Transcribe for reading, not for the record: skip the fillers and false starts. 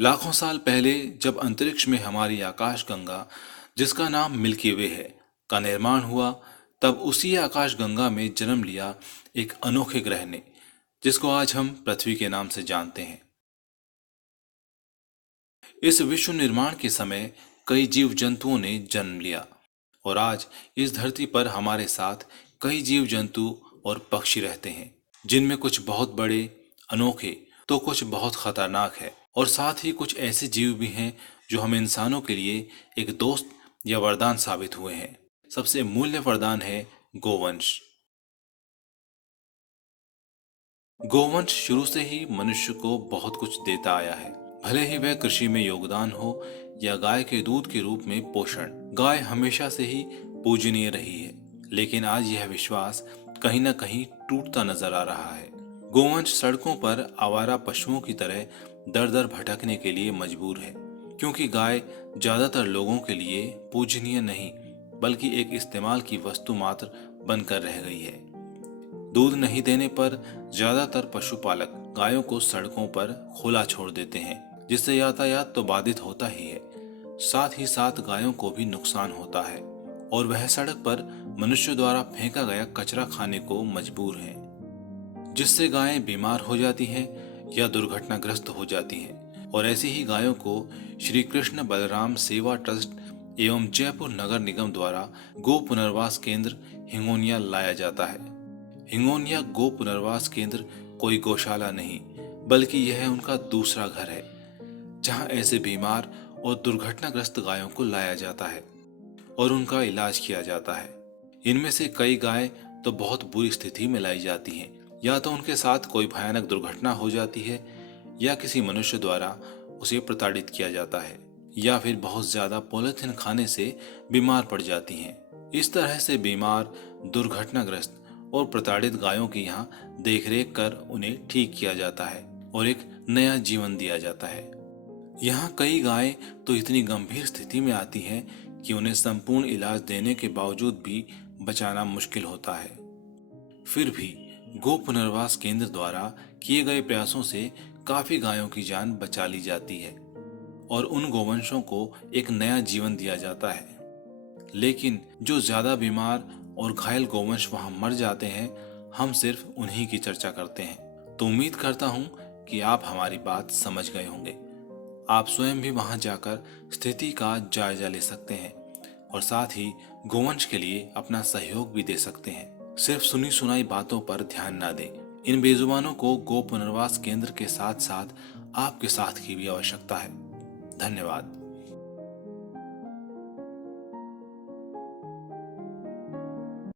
लाखों साल पहले जब अंतरिक्ष में हमारी आकाशगंगा, जिसका नाम मिल्की वे है, का निर्माण हुआ, तब उसी आकाशगंगा में जन्म लिया एक अनोखे ग्रह ने, जिसको आज हम पृथ्वी के नाम से जानते हैं। इस विश्व निर्माण के समय कई जीव जंतुओं ने जन्म लिया और आज इस धरती पर हमारे साथ कई जीव जंतु और पक्षी रहते हैं, जिनमें कुछ बहुत बड़े, अनोखे, तो कुछ बहुत खतरनाक है और साथ ही कुछ ऐसे जीव भी हैं जो हम इंसानों के लिए एक दोस्त या वरदान साबित हुए हैं। सबसे मूल्य वरदान है गोवंश। गोवंश शुरू से ही मनुष्य को बहुत कुछ देता आया है, भले ही वह कृषि में योगदान हो या गाय के दूध के रूप में पोषण। गाय हमेशा से ही पूजनीय रही है, लेकिन आज यह विश्वास कहीं न कहीं टूटता नजर आ रहा है। गोवंश सड़कों पर आवारा पशुओं की तरह दर दर भटकने के लिए मजबूर है, क्योंकि गाय ज्यादातर लोगों के लिए पूजनीय नहीं, बल्कि एक इस्तेमाल की वस्तु मात्र बनकर रह गई है। दूध नहीं देने पर ज्यादातर पशुपालक गायों को सड़कों पर खुला छोड़ देते हैं, जिससे यातायात तो बाधित होता ही है, साथ ही साथ गायों को भी नुकसान होता है और वह सड़क पर मनुष्य द्वारा फेंका गया कचरा खाने को मजबूर हैं, जिससे गायें बीमार हो जाती हैं या दुर्घटनाग्रस्त हो जाती हैं। और ऐसी ही गायों को श्री कृष्ण बलराम सेवा ट्रस्ट एवं जयपुर नगर निगम द्वारा गो पुनर्वास केंद्र हिंगोनिया लाया जाता है। हिंगोनिया गो पुनर्वास केंद्र कोई गौशाला नहीं, बल्कि यह उनका दूसरा घर है, जहां ऐसे बीमार और दुर्घटनाग्रस्त गायों को लाया जाता है और उनका इलाज किया जाता है। इनमें से कई गायें तो बहुत बुरी स्थिति में लाई जाती हैं, या तो उनके साथ कोई भयानक दुर्घटना हो जाती है, या किसी मनुष्य द्वारा उसे प्रताड़ित किया जाता है, या फिर बहुत ज्यादा पॉलिथीन खाने से बीमार पड़ जाती हैं। इस तरह से बीमार, दुर्घटनाग्रस्त और प्रताड़ित गायों की यहाँ देखरेख कर उन्हें ठीक किया जाता है और एक नया जीवन दिया जाता है। यहाँ कई गायें तो इतनी गंभीर स्थिति में आती हैं कि उन्हें संपूर्ण इलाज देने के बावजूद भी बचाना मुश्किल होता है। फिर भी गो पुनर्वास केंद्र द्वारा किए गए प्रयासों से काफी गायों की जान बचा ली जाती है और उन गोवंशों को एक नया जीवन दिया जाता है। लेकिन जो ज्यादा बीमार और घायल गोवंश वहां मर जाते हैं, हम सिर्फ उन्हीं की चर्चा करते हैं। तो उम्मीद करता हूं कि आप हमारी बात समझ गए होंगे। आप स्वयं भी वहां जाकर स्थिति का जायजा ले सकते हैं और साथ ही गोवंश के लिए अपना सहयोग भी दे सकते हैं। सिर्फ सुनी सुनाई बातों पर ध्यान ना दें। इन बेजुबानों को गो पुनर्वास केंद्र के साथ साथ आपके साथ की भी आवश्यकता है। धन्यवाद।